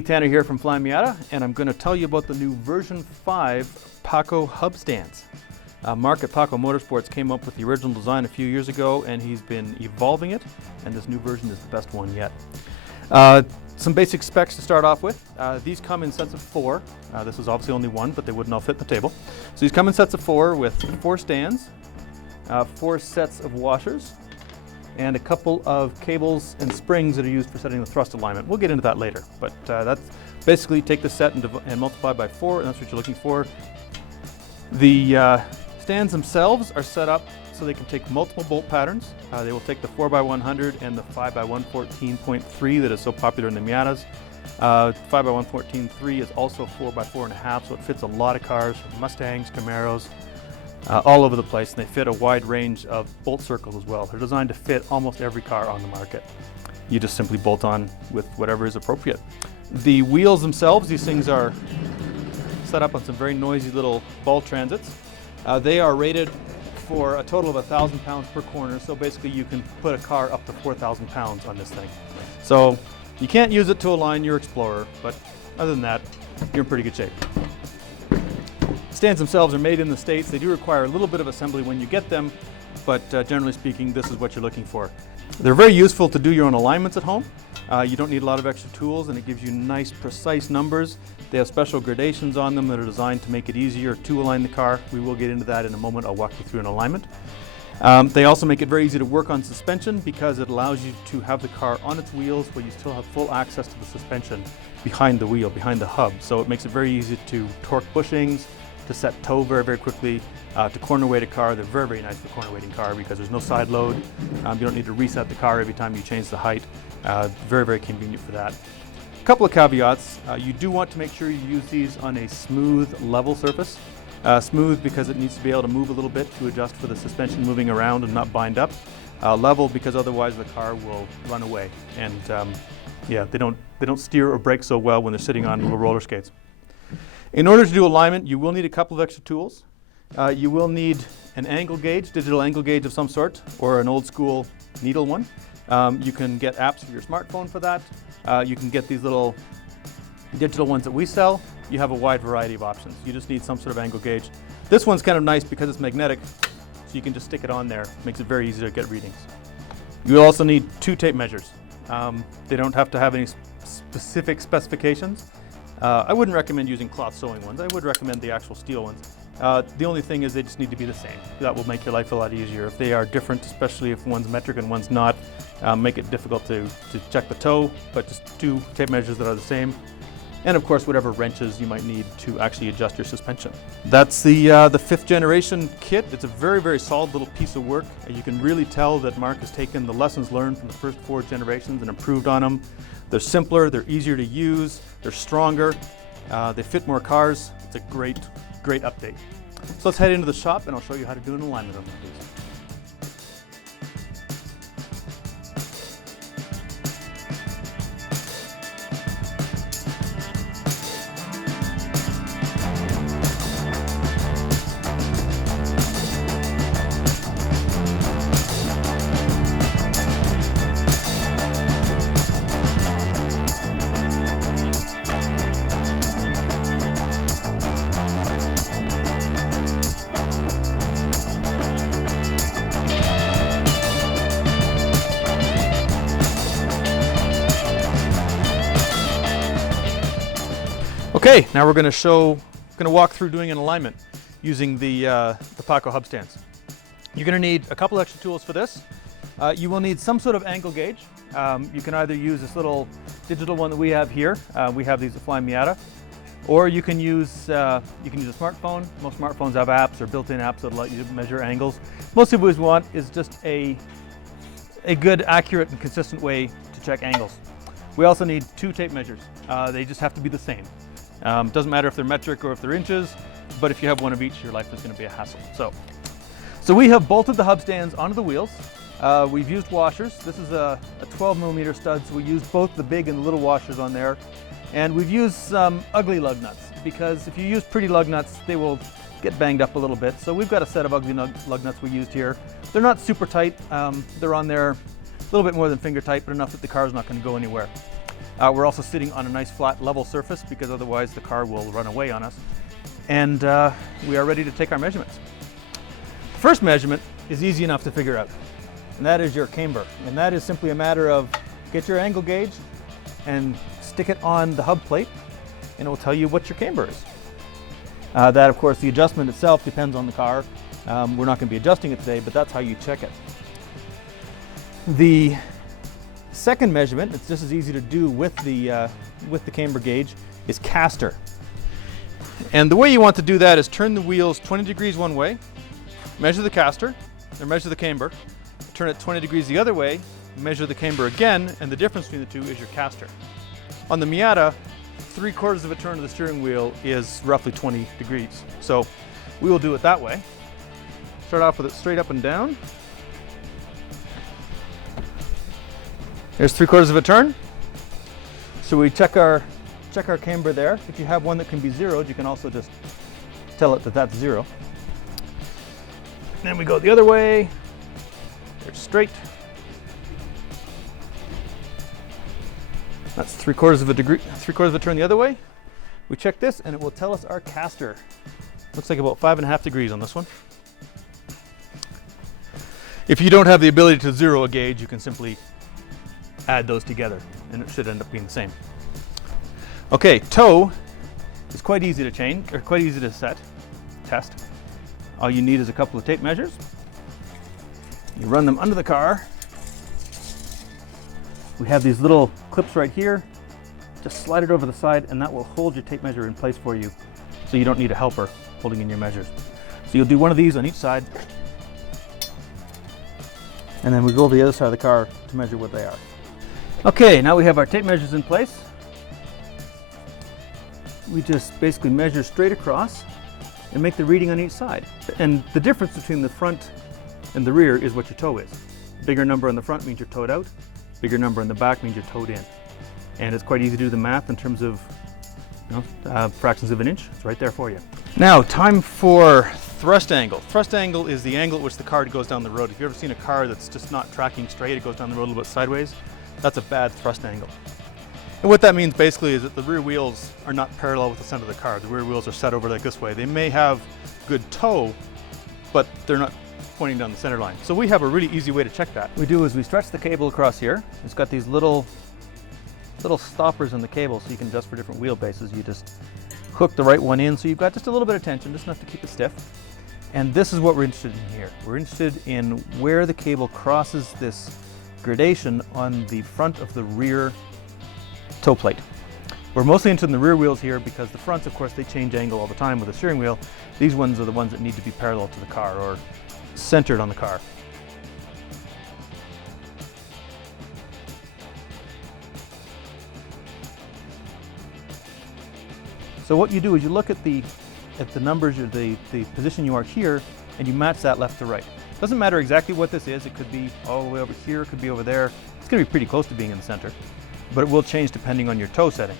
Keith Tanner here from Flyin Miata, and I'm going to tell you about the new version 5 Paco hub stands. Mark at Paco Motorsports came up with the original design a few years ago, and he's been evolving it, and this new version is the best one yet. Some basic specs to start off with. These come in sets of 4. This is obviously only one, but they wouldn't all fit in the table. So these come in sets of 4 with 4 stands, 4 sets of washers, and a couple of cables and springs that are used for setting the thrust alignment. We'll get into that later, but that's basically take the set and multiply by 4, and that's what you're looking for. The stands themselves are set up so they can take multiple bolt patterns. They will take the 4x100 and the 5x114.3 that is so popular in the Miatas. 5x114.3 is also 4x4.5, so it fits a lot of cars, Mustangs, Camaros, all over the place, and they fit a wide range of bolt circles as well. They're designed to fit almost every car on the market. You just simply bolt on with whatever is appropriate. The wheels themselves, these things are set up on some very noisy little ball transits. They are rated for a total of 1,000 pounds per corner, so basically you can put a car up to 4,000 pounds on this thing. So you can't use it to align your Explorer, but other than that, you're in pretty good shape. Stands themselves are made in the States. They do require a little bit of assembly when you get them, but generally speaking, this is what you're looking for. They're very useful to do your own alignments at home. You don't need a lot of extra tools, and it gives you nice, precise numbers. They have special gradations on them that are designed to make it easier to align the car. We will get into that in a moment. I'll walk you through an alignment. They also make it very easy to work on suspension because it allows you to have the car on its wheels where you still have full access to the suspension behind the wheel, behind the hub. So it makes it very easy to torque bushings, to set toe very, very quickly, to corner weight a car. They're very, very nice for corner weighting car because there's no side load. You don't need to reset the car every time you change the height. Very, very convenient for that. A couple of caveats. You do want to make sure you use these on a smooth, level surface. Smooth because it needs to be able to move a little bit to adjust for the suspension moving around and not bind up. Level because otherwise the car will run away. And yeah, they don't steer or brake so well when they're sitting on little roller skates. In order to do alignment, you will need a couple of extra tools. You will need an angle gauge, digital angle gauge of some sort, or an old school needle one. You can get apps for your smartphone for that. You can get these little digital ones that we sell. You have a wide variety of options. You just need some sort of angle gauge. This one's kind of nice because it's magnetic, so you can just stick it on there. Makes it very easy to get readings. You also need 2 tape measures. They don't have to have any specific specifications. I wouldn't recommend using cloth sewing ones. I would recommend the actual steel ones. The only thing is they just need to be the same. That will make your life a lot easier. If they are different, especially if one's metric and one's not, make it difficult to check the toe, but just 2 tape measures that are the same. And of course, whatever wrenches you might need to actually adjust your suspension. That's the 5th generation kit. It's a very, very solid little piece of work. You can really tell that Mark has taken the lessons learned from the first 4 generations and improved on them. They're simpler, they're easier to use, they're stronger, they fit more cars. It's a great, great update. So let's head into the shop and I'll show you how to do an alignment on these. Okay, now we're going to walk through doing an alignment using the Paco hub stands. You're going to need a couple extra tools for this. You will need some sort of angle gauge. You can either use this little digital one that we have here. We have these at Flyin Miata, or you can use a smartphone. Most smartphones have apps or built-in apps that allow you to measure angles. Most people want is just a good, accurate, and consistent way to check angles. We also need 2 tape measures. They just have to be the same. Doesn't matter if they're metric or if they're inches, but if you have one of each, your life is going to be a hassle. So we have bolted the hub stands onto the wheels. We've used washers. This is a 12mm stud, so we used both the big and the little washers on there. And we've used some ugly lug nuts because if you use pretty lug nuts, they will get banged up a little bit. So we've got a set of ugly lug nuts we used here. They're not super tight. They're on there a little bit more than finger tight, but enough that the car's not going to go anywhere. We're also sitting on a nice flat level surface because otherwise the car will run away on us. And we are ready to take our measurements. The first measurement is easy enough to figure out, and that is your camber. And that is simply a matter of get your angle gauge and stick it on the hub plate, and it will tell you what your camber is. That, of course, the adjustment itself depends on the car. We're not going to be adjusting it today, but that's how you check it. The second measurement, it's just as easy to do with the camber gauge, is caster. And the way you want to do that is turn the wheels 20 degrees one way, measure the caster, or measure the camber, turn it 20 degrees the other way, measure the camber again, and the difference between the two is your caster. On the Miata, 3/4 of a turn of the steering wheel is roughly 20 degrees. So we will do it that way. Start off with it straight up and down. There's 3/4 of a turn. So we check our camber there. If you have one that can be zeroed, you can also just tell it that that's 0. Then we go the other way. There's straight. That's 3/4 of a degree, 3/4 of a turn the other way. We check this and it will tell us our caster. Looks like about 5.5 degrees on this one. If you don't have the ability to zero a gauge, you can simply add those together and it should end up being the same. Okay, toe is quite easy to change, or quite easy to test. All you need is a couple of tape measures. You run them under the car. We have these little clips right here. Just slide it over the side and that will hold your tape measure in place for you, so you don't need a helper holding in your measures. So you'll do one of these on each side, and then we go over the other side of the car to measure what they are. Okay, now we have our tape measures in place. We just basically measure straight across and make the reading on each side. And the difference between the front and the rear is what your toe is. Bigger number on the front means you're toed out. Bigger number in the back means you're toed in. And it's quite easy to do the math in terms of fractions of an inch. It's right there for you. Now, time for thrust angle. Thrust angle is the angle at which the car goes down the road. If you've ever seen a car that's just not tracking straight, it goes down the road a little bit sideways, that's a bad thrust angle. And what that means basically is that the rear wheels are not parallel with the center of the car. The rear wheels are set over like this way. They may have good toe, but they're not pointing down the center line. So we have a really easy way to check that. What we do is we stretch the cable across here. It's got these little stoppers in the cable so you can adjust for different wheelbases. You just hook the right one in so you've got just a little bit of tension, just enough to keep it stiff. And this is what we're interested in here. We're interested in where the cable crosses this gradation on the front of the rear toe plate. We're mostly interested in the rear wheels here because the fronts, of course, they change angle all the time with the steering wheel. These ones are the ones that need to be parallel to the car or centered on the car. So what you do is you look at the numbers, or the position you are here, and you match that left to right. Doesn't matter exactly what this is. It could be all the way over here, it could be over there. It's going to be pretty close to being in the center, but it will change depending on your toe setting.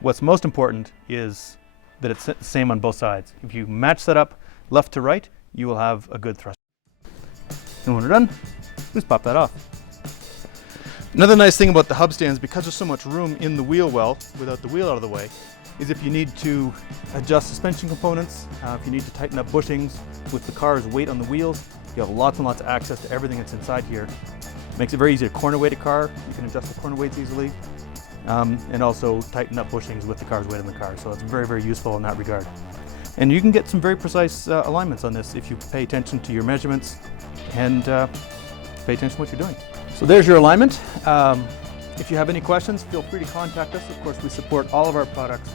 What's most important is that it's the same on both sides. If you match that up left to right, you will have a good thrust. And when we're done, just pop that off. Another nice thing about the hub stands, because there's so much room in the wheel well without the wheel out of the way, is if you need to adjust suspension components, if you need to tighten up bushings with the car's weight on the wheels, you have lots and lots of access to everything that's inside here. Makes it very easy to corner weight a car. You can adjust the corner weights easily, and also tighten up bushings with the car's weight on the car. So it's very, very useful in that regard. And you can get some very precise alignments on this if you pay attention to your measurements and pay attention to what you're doing. So there's your alignment. If you have any questions, feel free to contact us. Of course, we support all of our products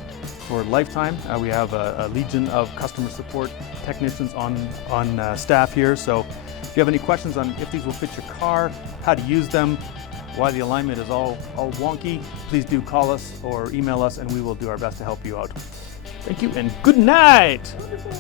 for lifetime. We have a legion of customer support technicians on staff here. So if you have any questions on if these will fit your car, how to use them, why the alignment is all wonky, please do call us or email us and we will do our best to help you out. Thank you and good night. Wonderful.